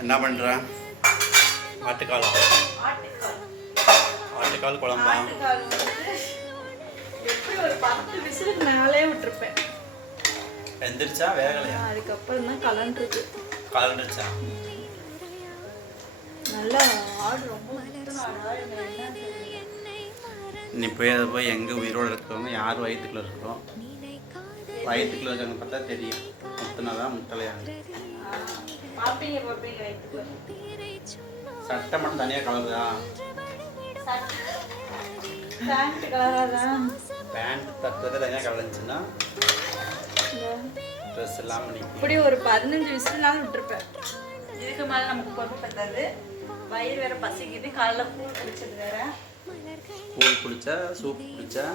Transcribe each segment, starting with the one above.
என்ன பண்ணுற ஆட்டுக்காலா. ஆட்டுக்கால் குழம்பா? விட்டுருப்பேன் வெந்துருச்சா வேகலையா? அதுக்கப்புறம் தான் கலண்டுருக்கு கலந்துருச்சா? நல்லா ஆடு ரொம்ப. நீ போய் அதை போய் எங்கே உயிரோடு இருக்கிறவங்க யார் வயிற்றுக்குள்ள இருக்கிறோம் வயிற்றுக்குள்ள இருக்கிறவங்க பார்த்தா தெரியும். முத்துனா தான் முத்தலையாங்க பாப்பீங்க பாப்பீங்க வயிற்றுக்குள்ள சட்டை மட்டும் தனியாக கலருதா? பேண்ட் கலராதான் பேண்ட் தட்டுறது தனியாக கலந்துச்சுன்னா ட்ரெஸ் நிற்கும் இப்படி ஒரு பதினஞ்சு விசில்னாலும் விட்டுருப்பேன் இதுக்கு மேலே நமக்கு பொறுப்பு பத்தாது. வயிறு வேற பசிக்குது. காலைல கூழ் குடிச்சது வேற. கூழ் குடிச்சா சூப் குடிச்சா?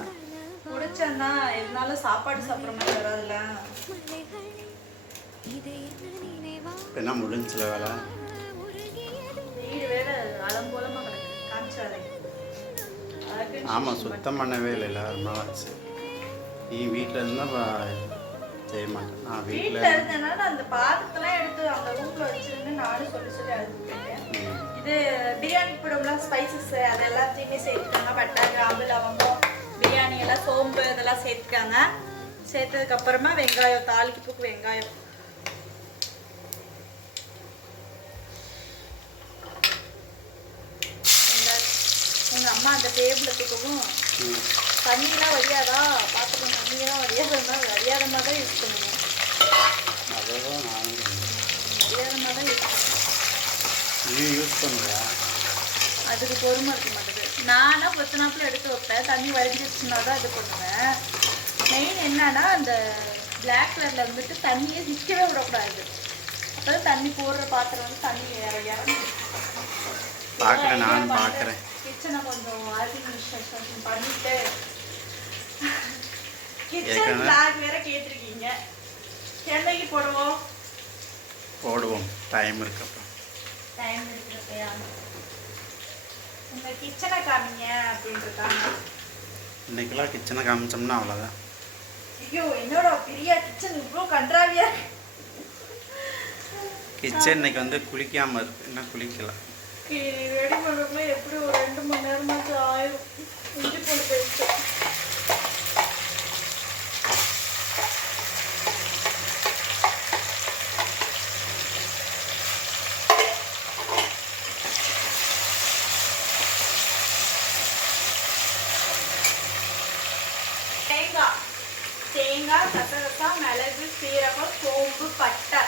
குடிச்சேன்னா இருந்தாலும் சாப்பாடு சாப்பிட்ற மாதிரி வராதுல்ல. என்ன முடிஞ்சில வேலை? ஆமாம் சுத்தம் பண்ணவே இல்லை ரொம்ப நாள் ஆச்சு. நீ வீட்டில் இருந்தால் செய்ய மாட்டேன். நான் வீட்டுல இருந்தனால அந்த பாத்திரத்தெல்லாம் எடுத்து அந்த ரூம்ல வச்சிருந்து நானும் சொல்லி சொல்லி அழுதுட்டேன் இது பிரியாணி போடும்ல ஸ்பைசஸ் அது எல்லாத்தையுமே சேர்த்துக்காங்க பட்டை கிராம்பு லவங்கம் பிரியாணி எல்லாம் சோம்பு இதெல்லாம் சேர்த்துக்காங்க சேர்த்ததுக்கு அப்புறமா வெங்காயம் தாளிப்புக்கு வெங்காயம் வெங்காயம். எங்க அம்மா அந்த டேபிள தூக்கவும் தண்ணியெல்லாம் வடியாதா? பாத்திரம் தண்ணியெல்லாம் வடியாதா வடியாத மாதிரி தான் யூஸ் பண்ணுவோம். வடியாத மாதிரி தான் யூஸ் பண்ணுவோம். யூஸ் பண்ணுவியா அதுக்கு பொறுமை இருக்க மாட்டேது. நானா பத்து நாப்பில் எடுத்து வைப்பேன். தண்ணி வடிஞ்சிருச்சுன்னா தான் இது பண்ணுவேன். மெயின் என்னன்னா அந்த பிளாக் கலரில் வந்துட்டு தண்ணியே நிற்கவே விடக்கூடாது. அப்போ தண்ணி போடுற பாத்திரம் வந்து தண்ணி வேற இறங்கி பார்க்குறேன் நான் பார்க்குறேன் கிச்சனை கொஞ்சம் ஆர்கனைசேஷன் பண்ணிட்டு. கிச்சன் ஏற்கனவே- பிளாக் வேற கேட்டிருக்கீங்க. என்னைக்கு போடுவோம்? போடுவோம். டைம் இருக்கப்போ டைம் இருக்கிறப்பையா உங்க கிச்சனை காமிங்க அப்படின்ட்டுருக்காங்க இன்னைக்கெல்லாம் கிச்சனை காமிச்சோம்னா அவ்வளோதான் ஐயோ என்னோட பெரிய கிச்சன் இவ்வளோ கன்றாவியா. கிச்சன் இன்னைக்கு வந்து குளிக்காமல் இருக்கு. இன்னும் குளிக்கல. கி ரெடி பண்ணுறதுக்குள்ள எப்படி ஒரு ரெண்டு மணி நேரமாச்சும் ஆயிரும். இஞ்சி பூண்டு பேஸ்ட்டு தேங்காய். தேங்காய் கசகசா மிளகு சீரகம் சோம்பு பட்டை.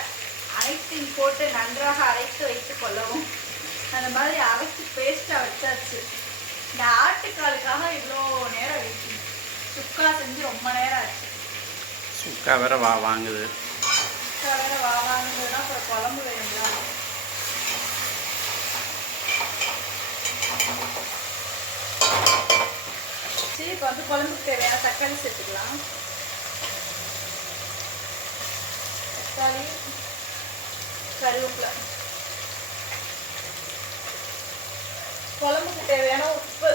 அனைத்தையும் போட்டு நன்றாக அரைத்து வைத்துக் கொள்ளவும். அந்த மாதிரி அரைச்சி பேஸ்ட்டாக வச்சாச்சு. இந்த ஆட்டுக்காலுக்காக இவ்வளோ நேரம் ஆயிடுச்சு சுக்கா செஞ்சு ரொம்ப நேரம் ஆச்சு. சுக்கா வேற வா வாங்குது. சுக்கா வேற வாங்காதுன்னா அப்புறம் குழம்பு வேணுங்களா சரி இப்போ வந்து குழம்புக்கு தேவையான தக்காளி சேர்த்துக்கலாம். தக்காளி கருவேப்பிலை. குழம்புக்கு தேவையான உப்பு.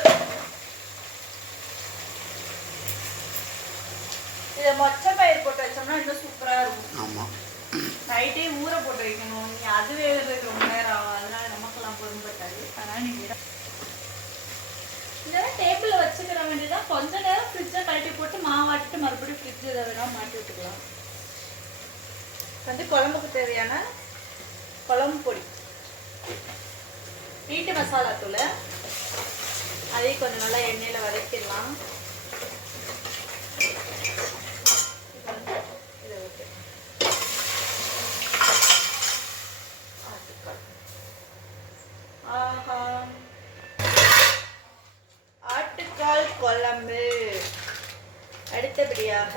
இதை மொச்சை பயிர் போட்டு வச்சோம்னா இன்னும் சூப்பராக இருக்கும். ஆமாம் நைட்டே ஊற போட்டு வைக்கணும். நீ அது வேகிறதுக்கு ரொம்ப நேரம் ஆகும். அதனால நமக்கெல்லாம் பொறும்பட்டாது அதனால நீங்க இதெல்லாம் டேபிளில் வச்சுக்கிற வேண்டியதான் கொஞ்ச நேரம் ஃப்ரிட்ஜை கழட்டி போட்டு மாவாட்டிட்டு மறுபடியும் ஃப்ரிட்ஜ் இதை வேணா மாட்டி விட்டுக்கலாம். வந்து குழம்புக்கு தேவையான குழம்பு பொடி. வீட்டு மசாலா தூள். அதையும் கொஞ்சம் நல்லா எண்ணெயில் வதக்கிடலாம். ஆஹா. ஆட்டுக்கால் குழம்பு. அடுத்தபடியாக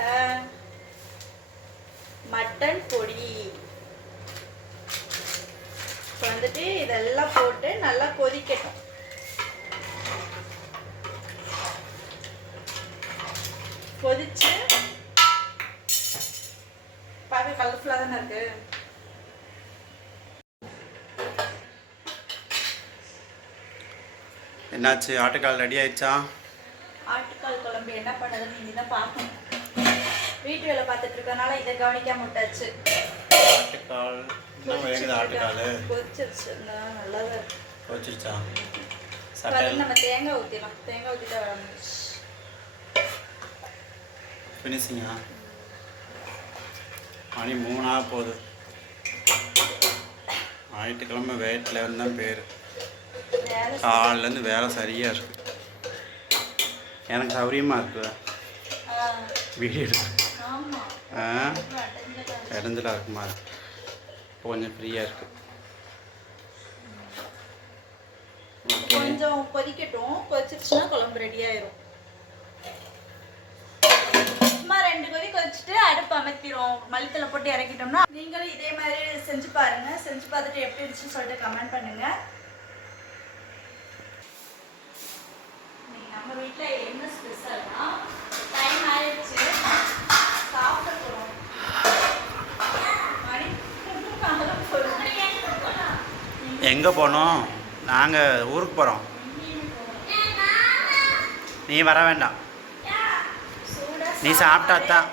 மட்டன் பொடி. இப்போ வந்துட்டு இதெல்லாம் போட்டு நல்லா கொதிக்கட்டும். கொதிச்சு பார்க்க கலர்ஃபுல்லாக தானே இருக்கு. என்னாச்சு? ஆட்டுக்கால் ரெடி ஆயிடுச்சா? ஆட்டுக்கால் குழம்பு என்ன பண்ணுறதுன்னு இனி தான் பார்க்கணும். வீட்டு வேலை பார்த்துட்டு இருக்கனால இதை கவனிக்காம விட்டாச்சு. ஆட்டுக்கால் இன்னும் வேகுது ஆட்டுக்கால் நல்லா தான் இருக்கு சட்டை நம்ம தேங்காய் ஊற்றிடலாம் தேங்காய் ஊற்றிட்டா வர முடிச்சு ஃபினிஷிங்கா மணி மூணாக போகுது ஞாயிற்றுக்கிழமை வேட்டில் தான் பேர். காலிலேருந்து வேலை சரியாக இருக்குது எனக்கு சௌரியமாக இருக்குது வீடியோ ஆமாம் ஆ? இடஞ்சலாக இருக்குமா? இப்போ கொஞ்சம் ஃப்ரீயாக இருக்குது கொஞ்சம் கொதிக்கட்டும். கொதிச்சிருச்சுன்னா குழம்பு ரெடி ஆயிரும். சும்மா ரெண்டு கொதி கொதிச்சுட்டு அடுப்பு அமைத்திரும் மல்லித்தலை போட்டு இறக்கிட்டோம்னா நீங்களும் இதே மாதிரி செஞ்சு பாருங்க. செஞ்சு பார்த்துட்டு எப்படி இருந்துச்சுன்னு சொல்லிட்டு கமெண்ட் பண்ணுங்க. நம்ம வீட்டில் என்ன ஸ்பெஷல்னா டைம் ஆயிடுச்சு சாப்பிட போகிறோம் மணி காலம் போகிறோம் எங்கே போனோம்? நாங்கள் ஊருக்கு போகிறோம் நீ வர வேண்டாம். நீ சாப்பிட்டா தான்